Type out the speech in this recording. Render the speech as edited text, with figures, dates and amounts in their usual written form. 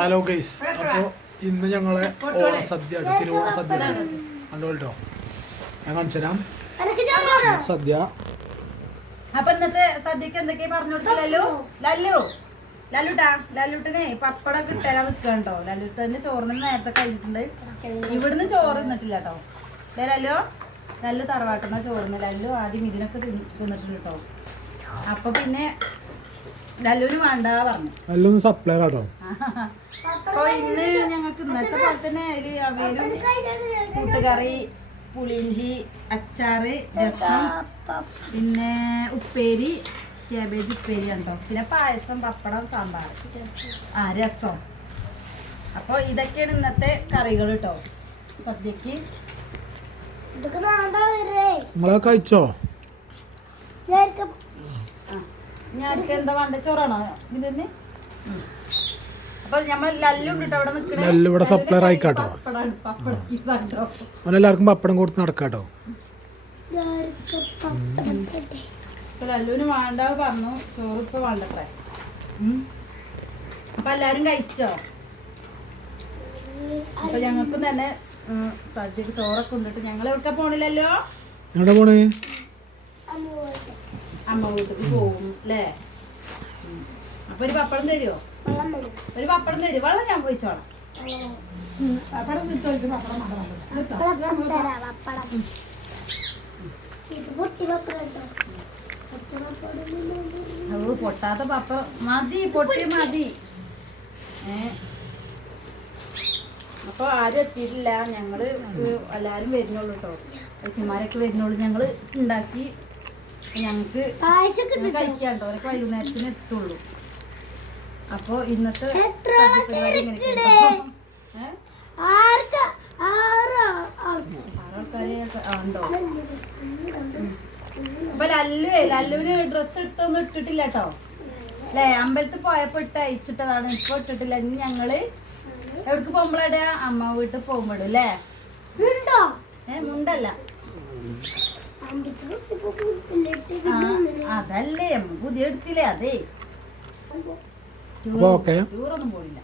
Hello guys, അപ്പോൾ ഇന്ന് ഞങ്ങളെ സദ്യ തിരുവോണ സദ്യ കണ്ടോട്ടോ. ഞാൻ കാണിച്ചുതരാം സദ്യ. അപ്പൊ ഇന്നത്തെ സദ്യക്ക് എന്തൊക്കെയാ പറഞ്ഞു കൊടുത്തല്ലോ ലല്ലുട്ടനെ പപ്പടം കിട്ടാൻ നിൽക്കണ്ടോ. ലല്ലുട്ടന്റെ ചോറിന് നേരത്തെ കഴിഞ്ഞിട്ടുണ്ട്. ഇവിടുന്ന് ചോറ് തിന്നിട്ടില്ല കേട്ടോ. ലല്ലു തറവാട്ടുന്ന ചോറിന് ലല്ലു ആദ്യം ഇതിനൊക്കെ തിന്നിട്ടുണ്ട് കേട്ടോ. അപ്പൊ പിന്നെ ലല്ലുവിന് വേണ്ട പറഞ്ഞു. ലല്ലു സപ്ലൈർ ആട്ടോ. അപ്പൊ ഇന്ന് ഞങ്ങൾക്ക് ഇന്നത്തെ പോലെ തന്നെ അതില് അവിയലും കൂട്ടുകറി, പുളിയിഞ്ചി, അച്ചാറ്, രസം, പിന്നെ ഉപ്പേരി, ക്യാബേജ് ഉപ്പേരി ഉണ്ടോ, പിന്നെ പായസം, പപ്പടം, സാമ്പാർ, രസം. അപ്പോൾ ഇതൊക്കെയാണ് ഇന്നത്തെ കറികൾ കേട്ടോ സദ്യക്ക്. നിങ്ങളെ കഴിച്ചോ? ഞാനൊക്കെ എന്താ വേണ്ട ചോറാണോ ഇതിന്? അപ്പൊ നമ്മൾ ലല്ലുണ്ട് കേട്ടോ അവിടെ നിൽക്കണേ. ലല്ലു ഇവിടെ സപ്ലൈർ ആയിക്കാട്ടോ. അവനെല്ലാവർക്കും പപ്പടം കൊടുത്ത് നടക്കാട്ടോ. ലല്ലുവിന് വേണ്ട പറഞ്ഞു, ചോറ് ഇപ്പൊ വേണ്ടത്രേ. അപ്പൊ എല്ലാരും കഴിച്ചോ? അപ്പൊ ഞങ്ങൾക്ക് തന്നെ സദ്യക്ക് ചോറൊക്കെ കൊണ്ടിട്ട് ഞങ്ങൾ എവിടെ പോണില്ലല്ലോ. എവിടെ പോണേ? അമ്മ വീട്ടിൽ പോവും അല്ലേ. അപ്പൊ ഒരു പപ്പടം തരുമോ? ഒരു പപ്പടം തരും. വെള്ളം ഞാൻ പോയിച്ചോളാം. പൊട്ടാത്ത പപ്പടം മതി, പൊട്ടി മതി. അപ്പൊ ആരും എത്തിയിട്ടില്ല. ഞങ്ങള് എല്ലാരും വരുന്നുള്ളൂ കേട്ടോ. അച്ഛന്മാരൊക്കെ വരുന്നുള്ളൂ. ഞങ്ങള് ഉണ്ടാക്കി ഞങ്ങക്ക് കഴിക്കാണ്ടോ. അവരൊക്കെ വൈകുന്നേരത്തിന് എത്തുള്ളൂ. അപ്പൊ ഇന്നത്തെ പരിപാടി ഇങ്ങനെ ഉണ്ടോ. അപ്പൊ ലല്ലുവിന് ഡ്രസ്സ് എടുത്തൊന്നും ഇട്ടിട്ടില്ല കേട്ടോ അല്ലേ. അമ്പലത്തിൽ പോയപ്പോ ഇട്ട് അയച്ചിട്ടതാണ്, ഇപ്പൊ ഇട്ടിട്ടില്ല. ഇനി ഞങ്ങള് എവിടേക്ക് പോകുമ്പോഴാ? അമ്മ വീട്ടിൽ പോകുമ്പോഴും അല്ലേ. മുണ്ടല്ല, അതല്ലേ പുതിയ എടുത്തില്ലേ. അതെ ടൂറൊന്നും പോയില്ല.